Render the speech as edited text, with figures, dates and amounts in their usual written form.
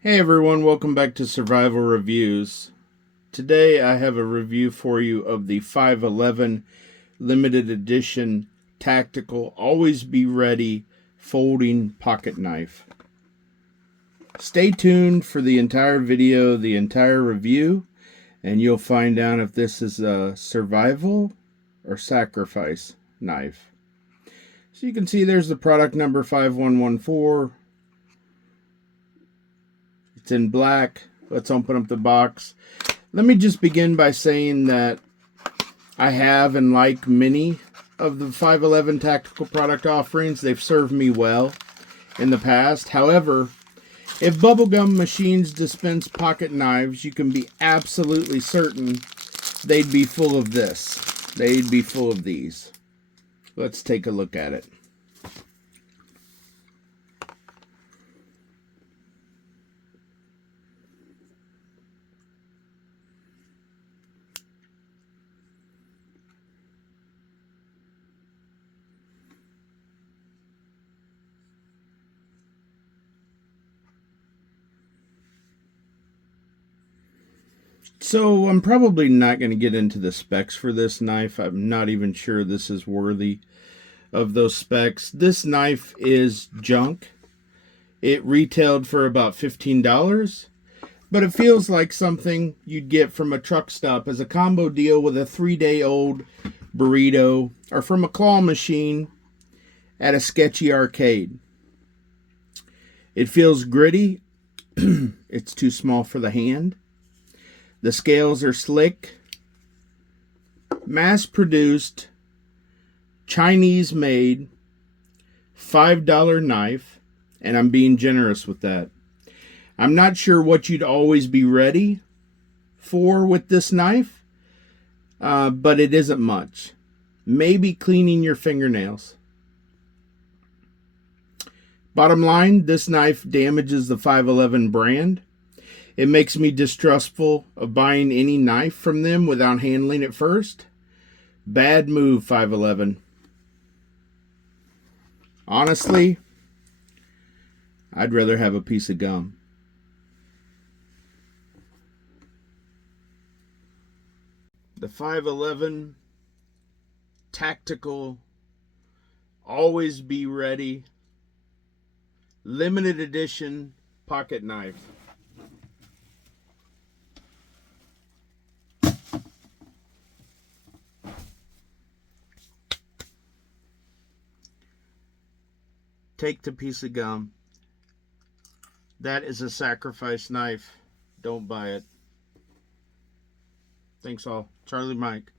Hey everyone, welcome back to Survival Reviews. Today I have a review for you of the 511 limited edition tactical always be ready folding pocket knife. Stay tuned for the entire video, the entire review, and you'll find out if this is a survival or sacrifice knife. So you can see there's the product number 5114. It's in black. Let's open up the box. Let me just begin by saying that I have and like many of the 511 tactical product offerings. They've served me well in the past. However, if bubblegum machines dispense pocket knives, you can be absolutely certain they'd be full of this. They'd be full of these. Let's take a look at it. So I'm probably not going to get into the specs for this knife. I'm not even sure this is worthy of those specs. This knife is junk. It retailed for about $15, but it feels like something you'd get from a truck stop as a combo deal with a 3-day-old burrito or from a claw machine at a sketchy arcade. It feels gritty. It's too small for the hand. The scales are slick, mass-produced, Chinese-made, $5 knife, and I'm being generous with that. I'm not sure what you'd always be ready for with this knife, but it isn't much. Maybe cleaning your fingernails. Bottom line, this knife damages the 511 brand. It makes me distrustful of buying any knife from them without handling it first. Bad move, 511. Honestly, I'd rather have a piece of gum. The 511 tactical, always be ready, limited edition pocket knife. Take the piece of gum. That is a sacrifice knife. Don't buy it. Thanks all. Charlie Mike.